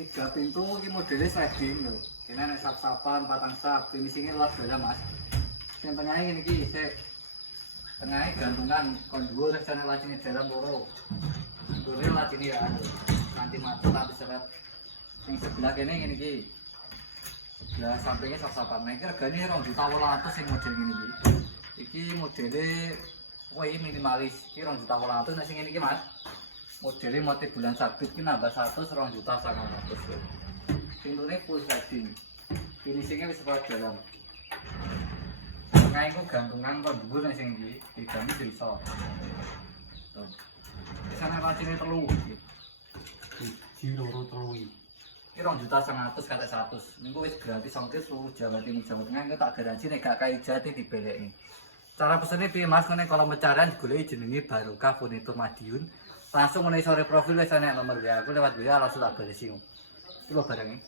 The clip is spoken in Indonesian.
tiga pintu ini modelnya sliding lho. Ini ada sap-sapan, patang sap, finishingnya luas banget mas. Yang tengahnya ini ki, tengahnya gantungan kondur, sana lacinya dalam loro. Kondurnya lacinya ya, nanti mati nanti seret. Yang sebelah ini ki, sebelah sampingnya sap-sapan. Nah, harganya 2.800.000 yang model ini ki. Iki modelnya, wah ini minimalis. Ini 2.800.000, nah ini ki mas. Modelnya motif bulan sabit ini nambah 2.900.000. Pintunya full sliding, finishingnya bisa sebelah dalam. Tengah itu gantungan kondur yang sini, digami bisa. Di sana lacinya telu. Di loro telu. Ini 2.100.000 kata 100. Ini wis gratis ongkir seluruh Jawa Timur Jawa Tengah. Ini tak garansi nih gak kayak jati di belek ini. Cara pesennya piye mas, kalau pencarian digoleki jenenge Barokah Furnitur Madiun. Langsung menaik sore profil wis enek nomor WA aku lewat WA langsung tak balesi. Itu barangnya.